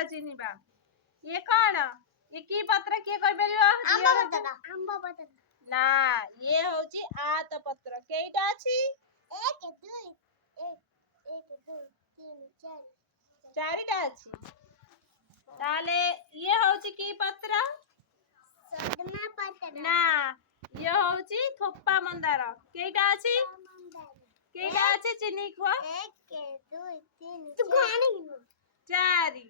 ଚାଲ ଚିହ୍ନିବା। ଇଏ କଣ? ଇଏ କି ପତ୍ର କିଏ କହିପାରିବ? ନା, ଇଏ ହଉଛି ଆତ ପତ୍ର। କେଇଟା ଅଛି? 1 2 1 2 3 4 ଚାରିଟା ଅଛି। ତାହେଲେ ଇଏ ହଉଛି କି ପତ୍ର? ସଜନା ପତ୍ର। ନା, ଇଏ ହଉଛି ଥୋପା ମନ୍ଦାର। କେଇଟା ଅଛି? କେଇଟା ଅଛି ଚିହ୍ନି କୁହ? 1 2 3 4।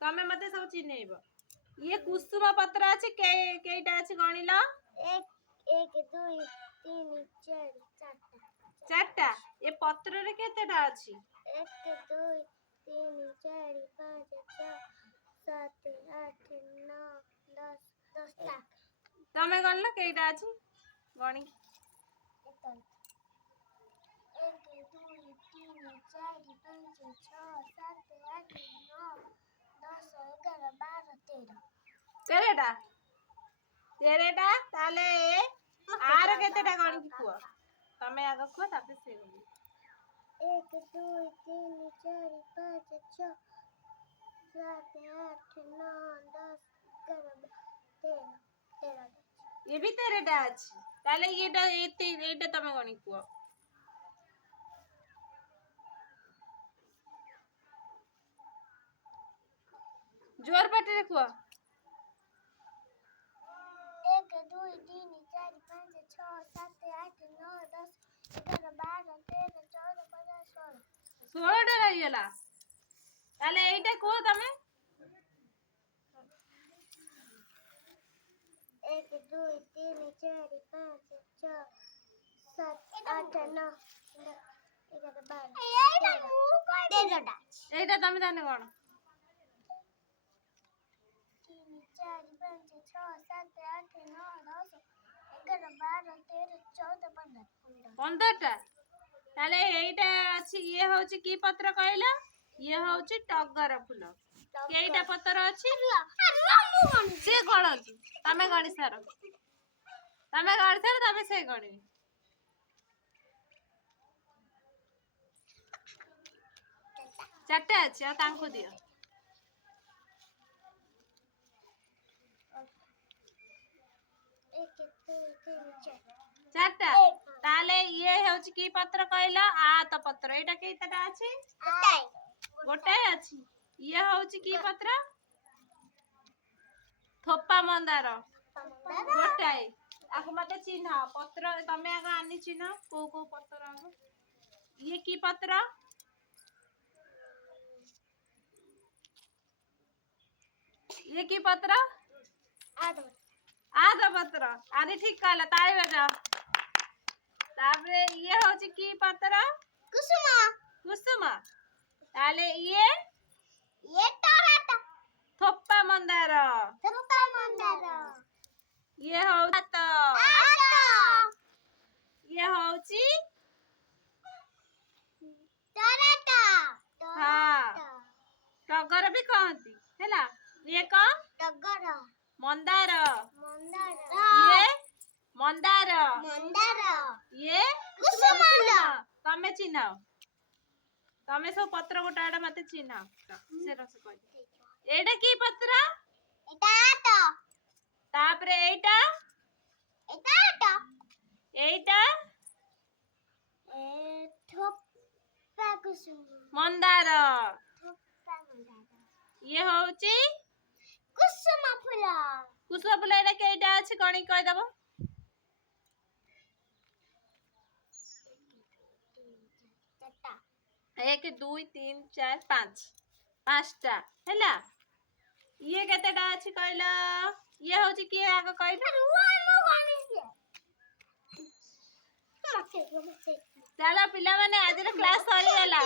ତମେ ମତେ ସବୁ ଚିହ୍ନେଇବ। ଇଏ କୁସୁମ ପତ୍ର ଅଛି। କେଇଟା ଅଛି ଗଣିଲ? 1 2 3 4 ଚାରିଟା। ଏ ପତ୍ରରେ କେତେଟା ଅଛି? 1 2 3 4 5 6 7 8 9 10 10ଟା। ତମେ ଗଣିଲ କେଇଟା ଅଛି? ଗଣି 1 2 3 4 5 6 7 8 9 10 11 12 13। 13ଟା। 13ଟା। ତାହେଲେ ଆର କେତେଟା ଗଣିକି କୁହ? ତମେ ଆଗ କୁହ ତାପରେ ସେ କହିବ। 1 2 3 4 5 6 7 8 9 10 11 13। ये भी 13ଟା ଅଛି। ତାହେଲେ ଏଇଟା ତମେ ଗଣିକି କୁହ। ଜୋର ପାଟିରେ କୁହ। 1 2 3 4 5 6 7 8 9 10 11 12 13 14 15 16। 16ଟା ରହିଗଲା। ତାହେଲେ ଏଇଟା କୁହ ତମେ। 1 2 3 4 5 6 7 8 9 11 12 13ଟା। এইଟା ତମେ ଜାଣିନ କଣ? 3 4 5 6 7 8 9 10 11 12 13 14 15। 15ଟା। ତାହେଲେ ଏଇଟା ଅଛି। ଇଏ ହଉଛି କି ପତ୍ର କହିଲ? ଇଏ ହଉଛି ଟଗର ଫୁଲ। କେଇଟା ପତ୍ର ଅଛି? ସେ ଗଣନ୍ତୁ। ତମେ ଗଣି ସାର। ତମେ ସେ ଗଣିବେ। 4ଟା ଅଛି। ଆଉ ତାଙ୍କୁ ଦିଅ। 1 2 3 4। 4ଟା। ତାହେଲେ ଇଏ ହଉଛି କି ପତ୍ର କହିଲ? ଆତ ପତ୍ର। ଏଇଟା କେତେଟା ଅଛି? ଗୋଟାଏ ଅଛି। ଇଏ ହଉଛି କି ପତ୍ର? ଥୋପା ମନ୍ଦାର। ଗୋଟାଏ। ଆଗ ମତେ ଚିହ୍ନ। ପତ୍ର ତମେ ଆଗ ଆନି ଚିହ୍ନ। କୋଉ କୋଉ ପତ୍ର ଆଗ? ଇଏ କି ପତ୍ର? ଇଏ କି ପତ୍ର? ଆଦ ପତ୍ର। ଆଦି ଠିକ କହିଲ। ତାଳି ବଜାଅ। ତାପରେ ଇଏ ହଉଛି କି ପତ୍ର? କୁସୁମ। ତାହେଲେ ଇଏ ଥୋପା ମନ୍ଦାର। ଇଏ ହଉଛି ଆତ। ଇଏ ହଉଛି ହଁ ଟଗର ବି କହନ୍ତି ହେଲା। ଇଏ କଣ? ମନ୍ଦାର। ଇଏ ମନ୍ଦାର। ଇଏ କୁସୁମ। ତମେ ଚିହ୍ନ। ତମେ ସବୁ ପତ୍ର ଗୋଟା ଗୋଟା ମତେ ଚିହ୍ନ। ଏଇଟା କି ପତ୍ର? ତାପରେ ଏଇଟା ଏଇଟା ମନ୍ଦାର। ଇଏ ହଉଛି କୁସୁମ ଫୁଲ। କୁସୁମ ଫୁଲ। ଏଇଟା କେଇଟା ଅଛି ଗଣିକି କହିଦବ? 1 2 3 4 5। 5ଟା ହେଲା। ଇଏ କେତେଟା ଅଛି କହିଲ? ଇଏ ହଉଛି କିଏ ଆଗ କହିଲ? ଚାଲ ପିଲାମାନେ ଆଜିର କ୍ଲାସ ସରିଗଲା।